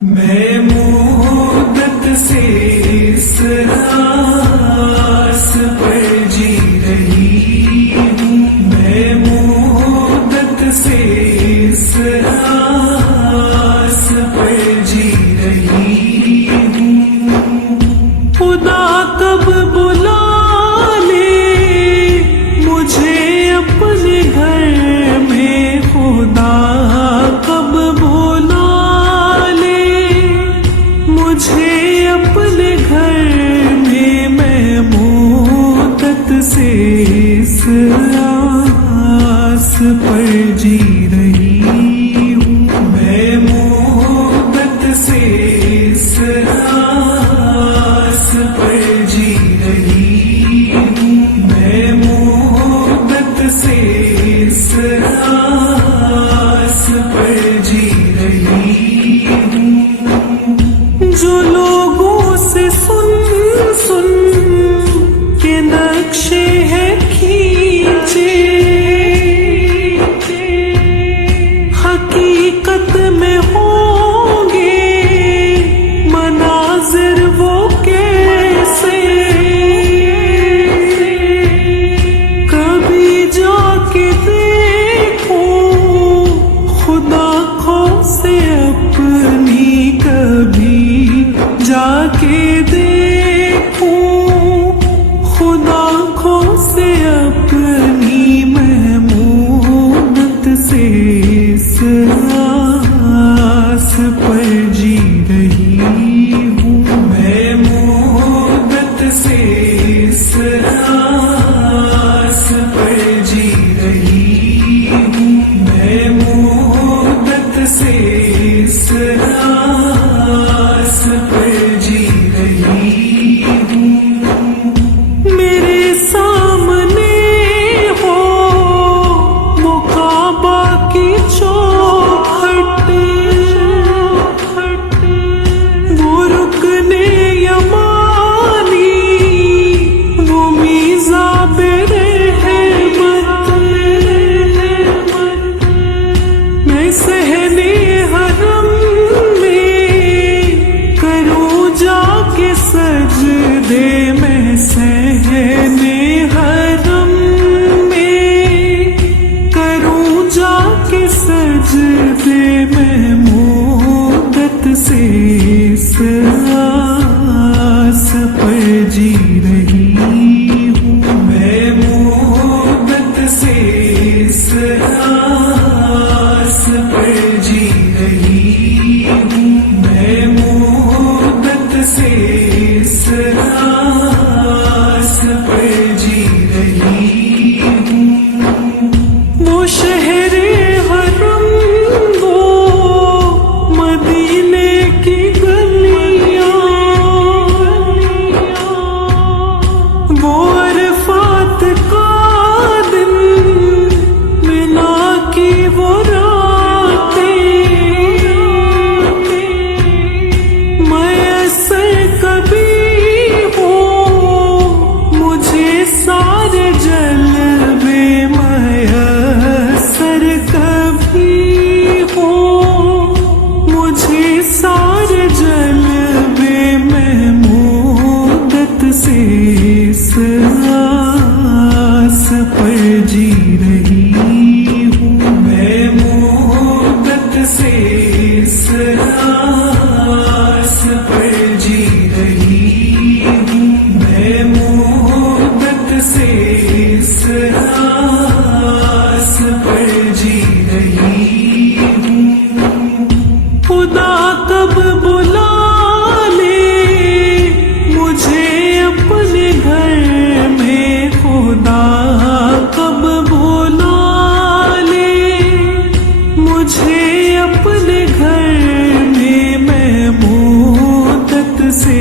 मैं मुद्दत से इस आस पर जी रही हूँ। मैं मुद्दत से इस आस पर जी रही हूँ। खुदा कब बुला ले मुझे अपने घर में, खुदा कब बुला मुझे अपने घर में। मैं मुद्दत से इस आस पर जी रही हूँ। मैं मुद्दत से इस आस पर जी रही हूँ। मैं मुद्दत से इस आस पर जी रही हूँ। जो लोगों से सुन सुन के नक्शे हैं खींचे, हकीकत में होंगे मनाजिर वो कैसे। कभी जाके देखो खुदा खौ से अपनी, कभी जाके देखूं खुदा खो से अपनी। मैं मुद्दत से इस आस पर जी रही हूँ। मैं मुद्दत से इस आस पर जी रही हूँ। मैं मुद्दत से इस आस पर जी रही हूँ। मेरे सामने हो वो काबा की चौखट, वो रुकने यमानी, वो मीज़ाबे रहमत। मैं सहने हरम जाके सजदे में, सहने हरम में करूं जाके सजदे में। मुद्दत से इस आस पर जी रही हूँ। मैं मुद्दत से इस आस पर जी रही हूँ। मैं मुद्दत से इस आस पर जी रही हूँ। वो शहरे हरम, वो मदीने की गलियाँ, वो अरफात का दिन, मिना की वो रातें, सारे जलवे मयसर कभी हो, मुझे सारे जलवे में। मुद्दत से इस आस पर जी रही हूँ। मैं मुद्दत से इस आस पर जी रही हूँ। मैं मुद्दत से इस आस पर जी रही हूँ। खुदा कब बुला ले मुझे अपने घर में, खुदा कब बुला ले मुझे अपने घर में। मैं मुद्दत से